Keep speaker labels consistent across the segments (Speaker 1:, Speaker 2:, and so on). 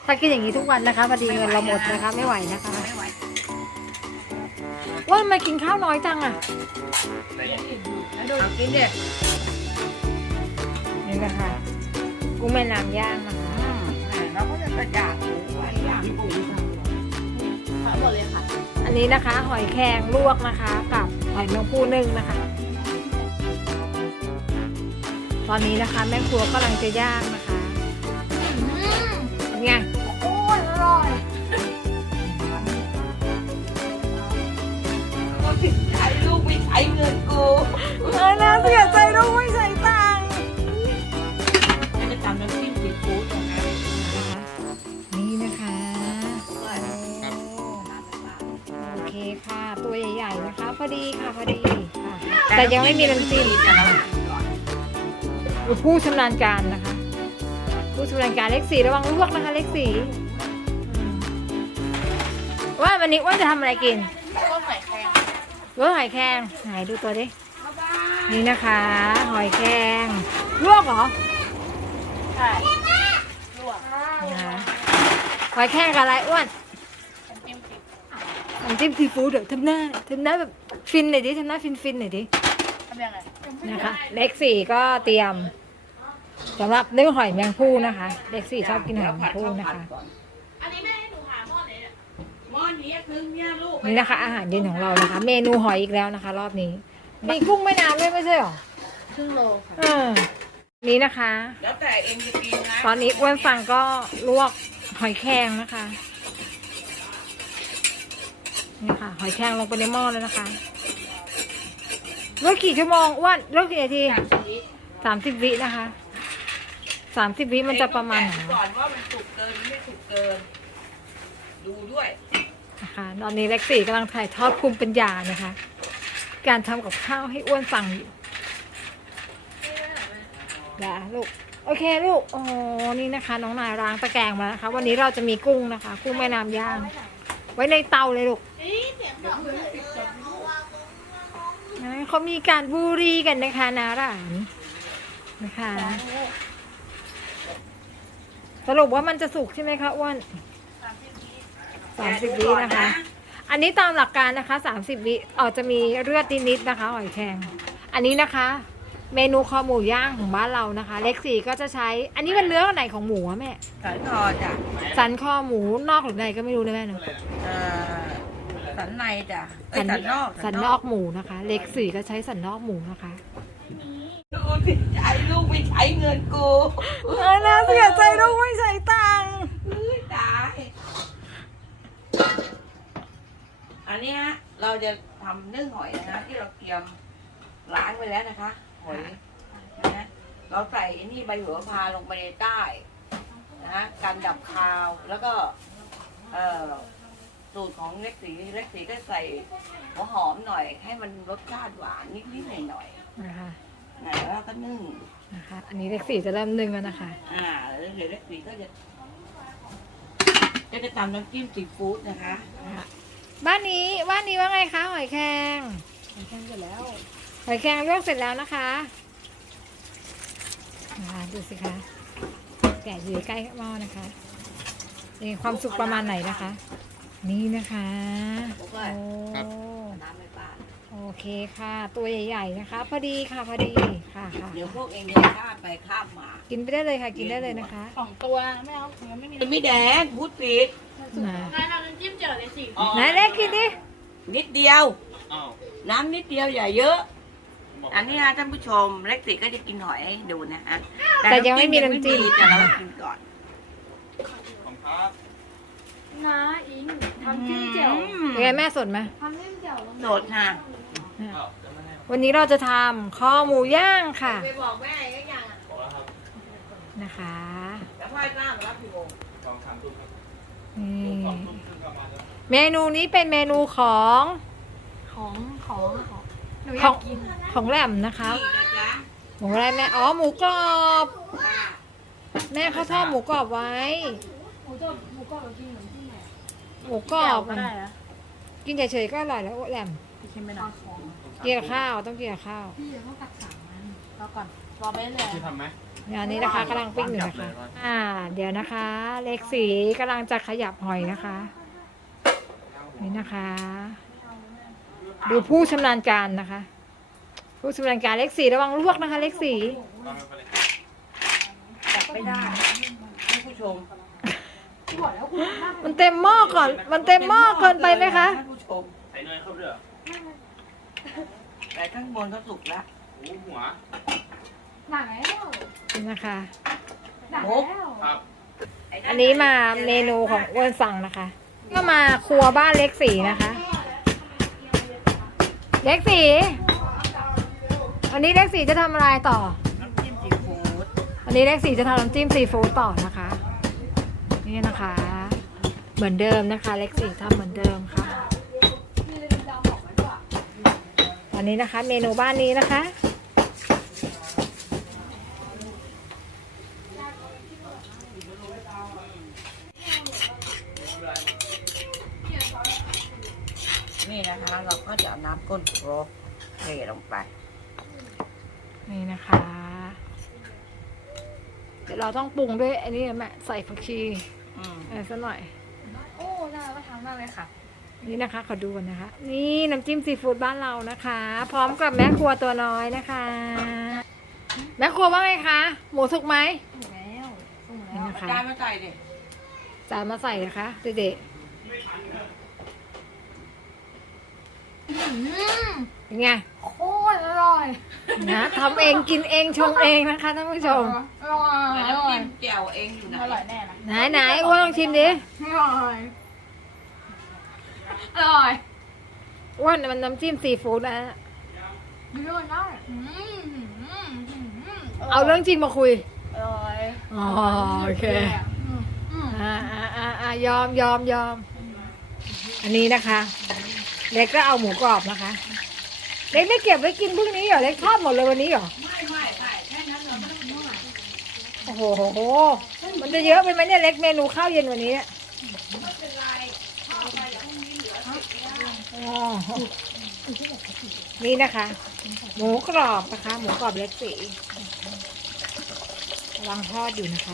Speaker 1: ถ้ากินอย่างนี้ทุกวันนะคะพอดีเงินเราหมดนะคะไม่ไหวนะคะ
Speaker 2: ไม่ไหว
Speaker 1: ว่าทำไมกินข้าวน้อยจังอ่ะ
Speaker 2: เอากินเด็ด
Speaker 1: นี่นะคะกุ้งแม่น้ำย่างนะคะ
Speaker 2: เราก็จะกระจาดไว้อย่าง
Speaker 3: ทั้งหมดเลยค่ะ
Speaker 1: อันนี้นะคะ หอยแครงลวกนะคะกับหอยแมงภู่นึ่งนะคะ ตอนนี้นะคะแม่ครัวกำลังจะย่างนะคะเป็นไง
Speaker 3: โอ้ยอร่อย
Speaker 2: ก็ติดใจลูกไม่ใช้เงินกู
Speaker 1: น่าเสียใจลูกไม่ใส่ตังค์
Speaker 2: จะทำน้ำจิ้มซีฟู้ดนะคะ
Speaker 1: นี่นะคะโอเคค่ะ ตัวใหญ่ๆนะคะ พอดีค่ะพอดีค่ะ แต่ยังไม่มีน้ำจิ้ม
Speaker 2: แต่เราหั่นก่อน
Speaker 1: ผู้ชำนาญการนะคะ ผู้ชำนาญการเลขสี่ระวังลวกนะคะเลขสี่ว่าวันนี้ว่าจะทำอะไรกิน
Speaker 3: ก็หอยแครง
Speaker 1: ลวกหอยแครงไหนดูตัวดินี่นะคะ หอยแครงลวกเหรอ
Speaker 3: ใช่ลวก
Speaker 1: นะคะหอยแครงกับอะไรอ้วน
Speaker 3: น้ำจิ้มพริก
Speaker 1: น้ำจิ้มซีฟู้ดเดี๋ยวทำหน้าแบบฟินหน่อยดิทำหน้าฟินหน่อยดิ
Speaker 3: ทำยังไง
Speaker 1: นะคะเลขสี่ก็เตรียมสำหรับนึ่งหอยแมงภู่นะคะ เลขสี่ชอบกินหอยแมงภู่นะคะ
Speaker 3: อันนี้แม่ให้หนูหาหม้อไหนเนี่ย
Speaker 2: หม้อนี้คือเนี่ยลูก
Speaker 1: นี่นะคะ อาหารเย็นของเรานะคะ เมนูหอยอีกแล้วนะคะ รอบนี้มีกุ้งแม่น้ำด้วยไม่ใช่หรอ
Speaker 3: ครึ่งโลค่ะ
Speaker 1: นี่นะคะ
Speaker 2: แล้วแต่เองจะกินนะ
Speaker 1: ตอนนี้อ้วนฟังก็ลวกหอยแครงนะคะนี่ค่ะ หอยแครงลงไปในหม้อแล้วนะคะลวกกี่ชั่วโมงอ้วนลวกกี่นาที 30 วินะคะ30 วิมันจะประมาณไหน
Speaker 2: ก่อนว่ามันสุกเกินไม่สุกเกิน ดูด้วย
Speaker 1: นะคะตอนนี้เล็กสี่กำลังถ่ายทอดภูมิปัญญานะคะ การทำกับข้าวให้อ้วนฟังอยู่อย่าลูกโอเคลูกโอ้นี่นะคะ น้องนายล้างตะแกรงมานะคะ วันนี้เราจะมีกุ้งนะคะกุ้งแม่น้ำย่าง ไว้ในเตาเลยลูก
Speaker 3: นี่เสียงแบบ
Speaker 1: นะเขามีการบูรีกันนะคะนาหลานนะคะสรุปว่ามันจะสุกใช่ไหมคะอ้วน30 วินะคะ อันนี้ตามหลักการนะคะ30 วิออกจะมีเลือดนิดๆนะคะหอยแครงอันนี้นะคะ เมนูคอหมูย่างของบ้านเรานะคะ เลขสี่ก็จะใช้ อันนี้เป็นเนื้อไหนของหมูอะแม่
Speaker 2: สันคอจ้ะ
Speaker 1: สันคอหมูนอกหรือในก็ไม่รู้นะแม่เนอะ
Speaker 2: สันในจ้ะเอ้ยสันนอก
Speaker 1: สันนอกหมูนะคะ เลขสี่ก็ใช้สันนอกหมูนะคะ
Speaker 2: ดูติดใจลูกไม่ใช้เงินกู
Speaker 1: น่าเสียใจลูกไม่ใช้ตังค์
Speaker 2: เฮ้ยตายอันนี้ฮะเราจะทำนึ่งหอยนะคะที่เราเตรียมล้างไว้แล้วนะคะหอยนะเราใส่ไอ้นี่ใบโหัวพาลงไปในใต้นะฮะการดับคาวแล้วก็สูตรของเล็กสีก็ใส่หัวหอมหน่อย ให้มันรสชาติหวานนิดๆหน่อย
Speaker 1: นะคะ
Speaker 2: ๆนะแล้วก็นึ่ง
Speaker 1: นะคะ อันนี้เลขสี่จะเริ่มนึ่งแล้วนะคะ
Speaker 2: แล้วเดี๋ยวเล็กสีก็จะตำน้ำจิ้มซีฟู้ดนะคะ
Speaker 1: บ้านนี้ว่าไงคะหอยแครง
Speaker 3: หอยแครงเสร็จแล้ว
Speaker 1: หอยแครงลวกเสร็จแล้วนะคะดูสิคะแกะอยู่ใกล้หม้อนะคะนี่ความสุกประมาณไหนนะคะ นี่นะคะ
Speaker 2: โอ้
Speaker 1: โอ้
Speaker 2: น้ำไม่ป้า
Speaker 1: โอเคค่ะ ตัวใหญ่ๆนะคะ พอดีค่ะพอดีค่ะค่ะ
Speaker 2: เดี๋ยวพวกเองเนี่ยข้ามไปข้ามมา
Speaker 1: กินไปได้เลยค่ะกินได้เลยนะคะ
Speaker 3: 2 ตัวไม่เอายังไม่มี
Speaker 2: มันไม่แดงพูดผิด
Speaker 1: นะ
Speaker 3: นายทำน้ำจิ้มเจอเลยสิ
Speaker 1: ไหนเล็กกินดิ
Speaker 2: นิดเดียว น้ำนิดเดียวอย่าเยอะ อันนี้นะท่านผู้ชมเล็กสีก็จะกินหอยให้ดูนะฮะ
Speaker 1: แต่ยังไม่มีน้ำจิ้ม
Speaker 2: แต่เรากินก่อน
Speaker 3: น้าอิงทำจิ้มเจียว
Speaker 1: เป็นไงแม่สดไหม
Speaker 3: ทำจิ้มเจียว
Speaker 2: โสดค่ะ
Speaker 1: วันนี้เราจะทำคอหมูย่างค่ะ
Speaker 2: ไปบอกแม่ก็ยัง
Speaker 1: นะคะ
Speaker 2: แล้วพ่อหน้ามารับพี่โมง
Speaker 1: นี่เมนูนี้เป็นเมนูของ
Speaker 3: ของหนูอ
Speaker 1: ข
Speaker 3: ยา
Speaker 1: อง
Speaker 3: กกิน
Speaker 1: ของแหลมนะคะ
Speaker 2: นี่นะจ๊ะ
Speaker 1: หมูอะไรแม่อ๋อหมูกรอบ แม่เขาทอดหมูกรอบไว้
Speaker 3: หมูกรอบเรากินเหมือนที่ไหน
Speaker 1: หมูกรอบ
Speaker 3: ก็ได้นะ
Speaker 1: กินเฉยๆก็อร่อยแล้วแหลม
Speaker 3: พี่คิมไปหน่อย
Speaker 1: กินกับข้าวต้องกินกับข้าว
Speaker 3: พี่จะต้องตักสามมันรอก่อนรอไปเลย
Speaker 4: ที่ทำไหม
Speaker 3: ฮ
Speaker 1: งานนี้นะคะกำลังปิ้งอยู่นะคะเดี๋ยวนะคะ เลขสีกำลังจะขยับหอยนะคะ นี่นะคะ ดูผู้ชำนาญการนะคะ ผู้ชำนาญการเลขสีระวังลวกนะคะ เลขสี
Speaker 2: จับไม่ได้ท่านผู้ชม
Speaker 1: มันเต็มหม้อก่อน มันเต็มหม้อเกินไปไหมคะ
Speaker 2: ท่านผู้ชม
Speaker 4: ใส่เนยเข้าไปด้วยเหรอ
Speaker 2: แต่ข้างบนก็สุกแล้ว
Speaker 4: โอ้หัว
Speaker 3: หนักแล้ว
Speaker 1: นี่นะคะ
Speaker 3: หนักแล้ว
Speaker 4: ครับ
Speaker 1: อันนี้มาเมนูของอ้วนสั่งนะคะ ก็มาครัวบ้านเล็กสีนะคะ เล็กสีวันนี้เล็กสีจะทำอะไรต่อ
Speaker 2: น้ำจิ้มซีฟู้ด
Speaker 1: วันนี้เล็กสีจะทำน้ำจิ้มซีฟู้ดต่อนะคะ นี่นะคะ เหมือนเดิมนะคะ เล็กสีทำเหมือนเดิมค่ะ ตอนนี้นะคะ เมนูบ้านนี้นะคะ
Speaker 2: นี่นะคะ เราก็จะเอาน้ำก้นโครกเทลงไป
Speaker 1: นี่นะคะ เดี๋ยวเราต้องปรุงด้วยอันนี้แม่ใส่ผักชี
Speaker 2: อืม
Speaker 1: สักหน่อย
Speaker 3: โอ้น่ารับประทานมากเลยค่ะ
Speaker 1: นี่นะคะขอดูกันนะคะ นี่น้ำจิ้มซีฟู้ดบ้านเรานะคะ พร้อมกับแม่ครัวตัวน้อยนะคะ แม่ครัวว่าไงคะ หมูสุกไหม
Speaker 3: ถูกแล้วถูก
Speaker 1: นี่
Speaker 3: แล้ว
Speaker 1: นะคะ
Speaker 2: จานมาใส่ดิ
Speaker 1: จานมาใส่นะคะเด็ก
Speaker 3: อืม
Speaker 1: ๆเป็นไง
Speaker 3: โคตรอร่อย
Speaker 1: นะทำเองกินเองชงเองนะคะท่านผู้ชม
Speaker 3: อร่อย
Speaker 2: แต่
Speaker 3: อร่
Speaker 2: น้ำ
Speaker 3: อย
Speaker 2: จิ้มแจ่วเองอยู่ไหน
Speaker 3: อร่อยแน่นะ
Speaker 1: ไหนอ้วนลองชิมดิ
Speaker 3: อร่อยอร่อย
Speaker 1: อ้วนมันน้ำจิ้มซีฟู้ดนะ
Speaker 3: ดีด้วยนะ
Speaker 1: เอาเรื่องจริงมาคุย
Speaker 3: อร่อย
Speaker 1: อ๋อโอเค ยอม อันนี้นะคะ เล็กก็เอาหมูกรอบนะคะ เล็กไม่เก็บไว้กินพรุ่งนี้เหรอ เล็กทอดหมดเลยวันนี้เหรอ
Speaker 2: ไม่ใส่แค่นั้นเราไม่ต้องนวด
Speaker 1: โอ้โห มันจะเยอะไปไหมเนี่ยเล็กเมนูข้าวเย็นวันนี้เนี่ย
Speaker 2: ไม่เป็นไรเข้าไปอย่างนี้เหลือสิบไม่ได้
Speaker 1: อ๋อนี่นะคะ หมูกรอบนะคะ หมูกรอบเล็กสีกำลังทอดอยู่นะคะ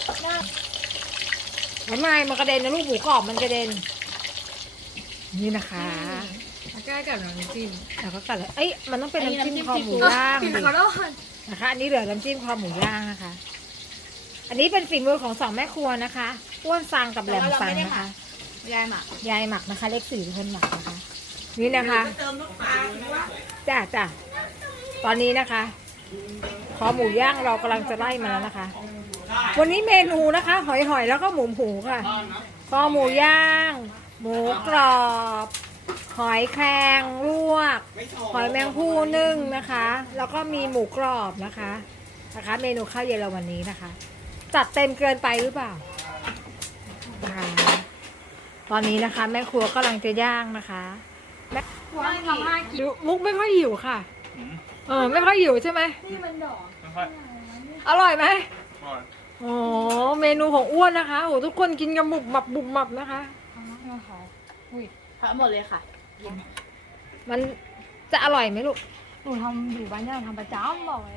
Speaker 1: ทำไมมันกระเด็นนะลูกหมูกรอบมันกระเด็น นี่นะคะ
Speaker 3: แก้กับน้ำจิ้ม
Speaker 1: แล้วก็กัดเลยเอ้ยมันต้องเป็นน้ำจิ้มคอหมูย่าง
Speaker 3: กิน
Speaker 1: ดิ
Speaker 3: ขอโทษ
Speaker 1: นะคะ อันนี้เหลือน้ำจิ้มคอหมูย่างนะคะ อันนี้เป็นฝีมือของสองแม่ครัวนะคะอ้วนซังกับแหลมซังนะคะ
Speaker 3: ยายหมัก
Speaker 1: ยายหมักนะคะ เลขสี่เป็นคนหมักนะคะ นี่นะคะ
Speaker 2: เติมน้ำปลาหรือว่า
Speaker 1: จ้ะตอนนี้นะคะคอหมูย่างเรากำลังจะไล่มาแล้วนะคะ วันนี้เมนูนะคะ หอยแล้วก็หมูหูค่ะคอหมูย่าง หมูกรอบ หอยแครงลวก หอยแมงภู่นึ่งนะคะ แล้วก็มีหมูกรอบนะคะ เมนูข้าวเย็นเราวันนี้นะคะ จัดเต็มเกินไปหรือเปล่านะคะตอนนี้นะคะ แม่ครัวกำลังจะย่างนะคะ
Speaker 3: ว่าทำให้
Speaker 1: ดูมุกไม่ค่อยหิวค่ะ ไม่ค่อยหิวใช่ไหม
Speaker 3: ที่มันดอก
Speaker 4: ค่อย
Speaker 1: อร่อยไหม
Speaker 4: ๆอร่อย
Speaker 1: โอ้เมนูของอ้วนนะคะโอ้ทุกคนกินกันบุบหมับนะคะ
Speaker 3: นะคะอุ้ยทำหมดเลยค่ะ
Speaker 1: มันจะอร่อยไหมลูก
Speaker 3: หนูทำอยู่บ้านเนี่ยทำประจำบอกเลย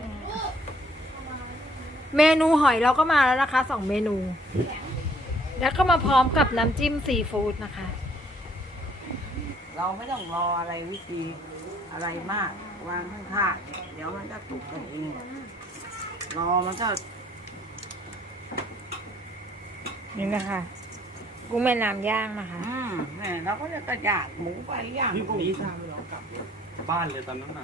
Speaker 1: เมนูหอยเราก็มาแล้วนะคะ2 เมนู แล้วก็มาพร้อมกับน้ำจิ้มซีฟู้ดนะคะ
Speaker 2: เราไม่ต้องรออะไรวิธีอะไรมาก วางข้างๆเดี๋ยวมันจะสุกกันเองรอมันก็
Speaker 1: นี่นะคะกุ้งแม่น้ำย่างนะคะ
Speaker 2: เนี่ยเราก็จะกระยาดหมูไปย่าง
Speaker 4: นี่พรุ่งนี้ทราบไหมเรากลับบ้านเลยตอนนั้นน่ะ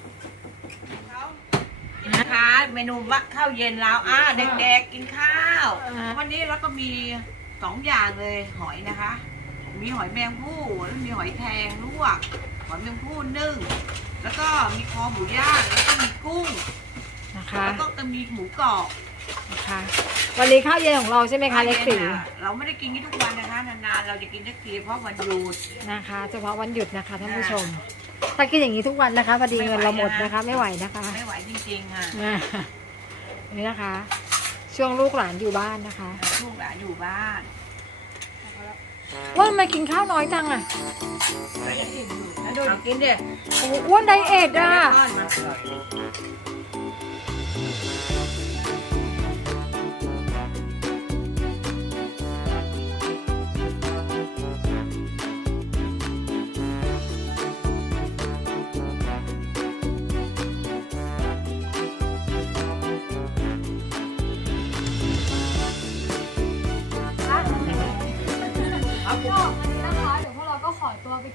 Speaker 2: นะคะเมนูข้าวเย็นแล้วเด็กๆกินข้าว วันนี้เราก็มี2 อย่างเลยหอยนะคะ มีหอยแมงภู่แล้วมีหอยแครงลวกหอยแมงภู่นึ่งแล้วก็มีคอหมูย่างแล้วก็มีกุ้ง
Speaker 1: นะคะ
Speaker 2: แล้วก็จะมีหมูกรอบ
Speaker 1: นะคะ วันนี้ข้าวเย็นของเราใช่ไหมคะเล็กสี
Speaker 2: เราไม่ได้กินกันทุกวันนะคะนานๆเราจะกินสักทีเพราะวันหยุด
Speaker 1: นะคะ เฉพาะวันหยุดนะคะท่านผู้ชม ถ้ากินอย่างนี้ทุกวันนะคะพอดีเงินเราหมดนะคะ ไม่ไหวนะคะ
Speaker 2: ไม่ไหวจริงๆค่ะ
Speaker 1: นี่นะคะ ช่วงลูกหลานอยู่บ้านนะคะ
Speaker 2: ลูกหลานอยู่บ้าน
Speaker 1: ว่าทำไมกินข้าวน้อยจังอ่ะ
Speaker 2: แล้วดูกินดิ
Speaker 1: โอ้โหอ้วนไดเอทอ่ะ
Speaker 2: ทอดมา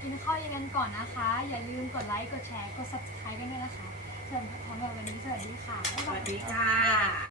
Speaker 3: กินข้าวเย็นกันก่อนนะคะ อย่าลืมกดไลค์ กดแชร์ กด subscribe กันด้วยนะคะส่วนของเราวันนี้สวัสดีค่ะ
Speaker 2: สวัสดีค่ะ